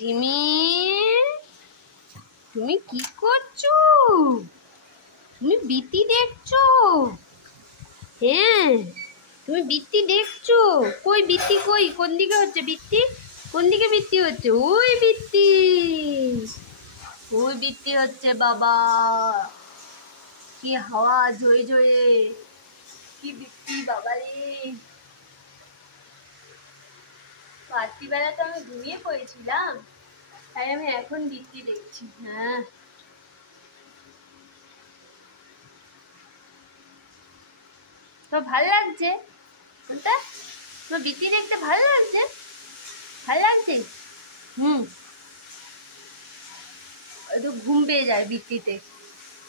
TIMI, তুমি কি করছো? তুমি বৃত্তি দেখছো? হ্যাঁ, তুমি বৃত্তি দেখছো? কই বৃত্তি, কই কোন দিকে হচ্ছে বৃত্তি? কোন দিকে বৃত্তি হচ্ছে? ওই বৃত্তি, ওই বৃত্তি হচ্ছে বাবা। কি হাওয়া ঝয়ে ঝয়ে, কি বৃত্তি বাবা রে। রাত্রিবেলা তো আমি ঘুমিয়ে পড়েছিলাম, তাই আমি এখন বৃত্তি দেখছি। হ্যাঁ, তো ভালো লাগছে ওটা? তোমার বৃত্তি দেখতে ভালো লাগছে? ভালো লাগছে? হুম। একটু ঘুম পেয়ে যায় বৃত্তিতে,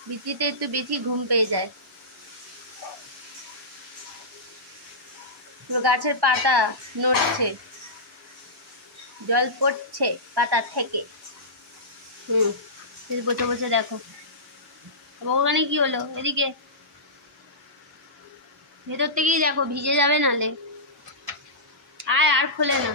বৃত্তিতে একটু বেশি ঘুম পেয়ে যায়। গাছের পাতা নড়ছে, জল পড়ছে পাতা থেকে। হুম, বসে বসে দেখো। ওখানে কি হলো? এদিকে ভেতর থেকেই দেখো, ভিজে যাবে নালে। আয়, আর খোলে না।